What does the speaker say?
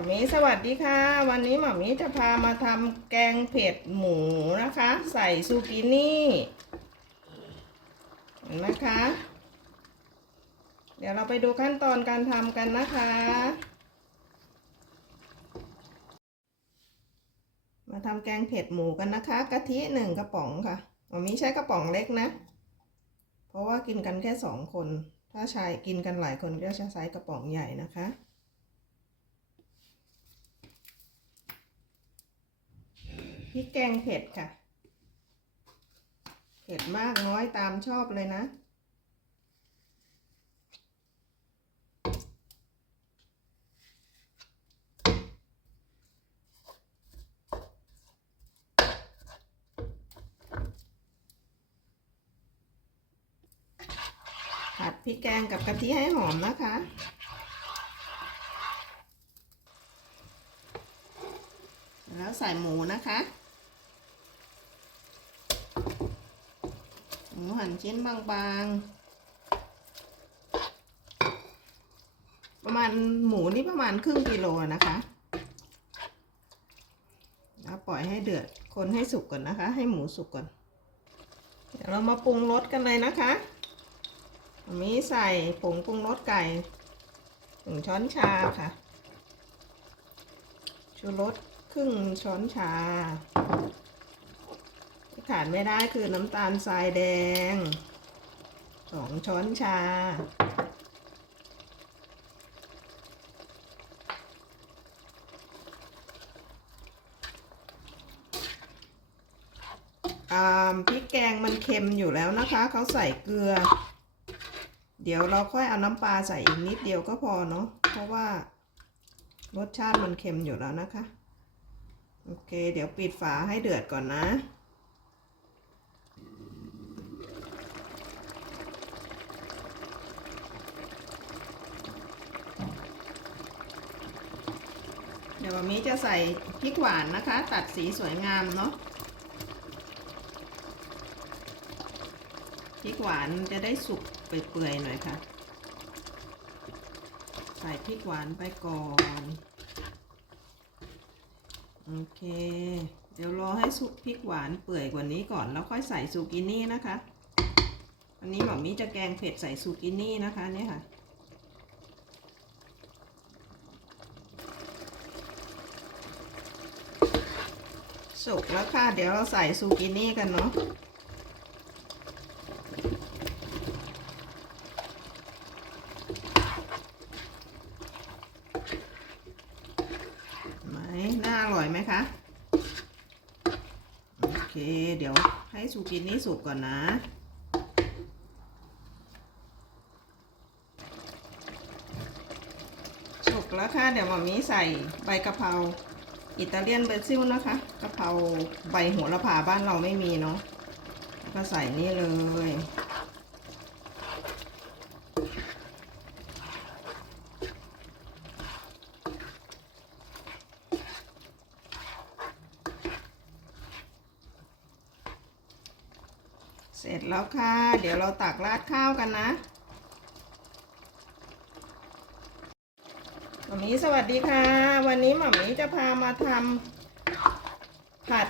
มามีสวัสดีค่ะ วันนี้หมามีจะพามาทำแกงเผ็ดหมูนะคะ ใส่ซูกินี่เห็นะคะเดี๋ยวเราไปดูขั้นตอนการทำกันนะคะ มาทำแกงเผ็ดหมูกันนะคะ กะทิหนึ่งกระป๋องค่ะหมามีใช้กระป๋องเล็กนะ เพราะว่ากินกันแค่สองคน ถ้าชายกินกันหลายคนก็จะใช้กระป๋องใหญ่นะคะ ริกแกงเผ็ดค่ะ เผ็ดมากน้อยตามชอบเลยนะ ผัดพริกแกงกับกะทิให้หอมนะคะแล้วใส่หมูนะคะ หมูหั่นชิ้นบางๆ ประมาณหมูนี่ประมาณครึ่งกิโลนะคะ แล้วปล่อยให้เดือด คนให้สุกก่อนนะคะ ให้หมูสุกก่อน เดี๋ยวเรามาปรุงรสกันเลยนะคะมีใส่ผงปรุงรสไก่หนึ่งช้อนชาค่ะ ชูรสครึ่งช้อนชา ขาดไม่ได้คือน้ำตาลทรายแดงสองช้อนชาอ่าพริกแกงมันเค็มอยู่แล้วนะคะ เขาใส่เกลือ เดี๋ยวเราค่อยเอาน้ำปลาใส่อีกนิดเดียวก็พอเนาะ เพราะว่ารสชาติมันเค็มอยู่แล้วนะคะ โอเค เดี๋ยวปิดฝาให้เดือดก่อนนะ ดี๋ยววันนี้จะใส่พริกหวานนะคะ ตัดสีสวยงามเนาะพริกหวานจะได้สุกเปื่อยๆหน่อยค่ะ ใส่พริกหวานไปก่อน โอเค เดี๋ยวรอให้สุกพริกหวานเปื่อยกว่านี้ก่อน แล้วค่อยใส่ซูกินี่นะคะอันนี้หมอมีจะแกงเผ็ดใส่ซูกินี่นะคะเนี่ยค่ะ สุกแล้วค่ะ เดี๋ยวเราใส่ซูกินี่กันเนาะไหมน่าอร่อยไหมคะ โอเค เดี๋ยวให้ซูกินี่สุกก่อนนะสุกแล้วค่ะ เดี๋ยวหมามีใส่ใบกะเพรา อิตาเลียนเบอร์ซิลนะคะกะเพราใบโหัวละพาบ้านเราไม่มีเนาะก็ใส่นี่เลยเสร็จแล้วค่ะ เดี๋ยวเราตักราดข้าวกันนะ หมามีสวัสดีค่ะ วันนี้หมามีจะพามาทำผัด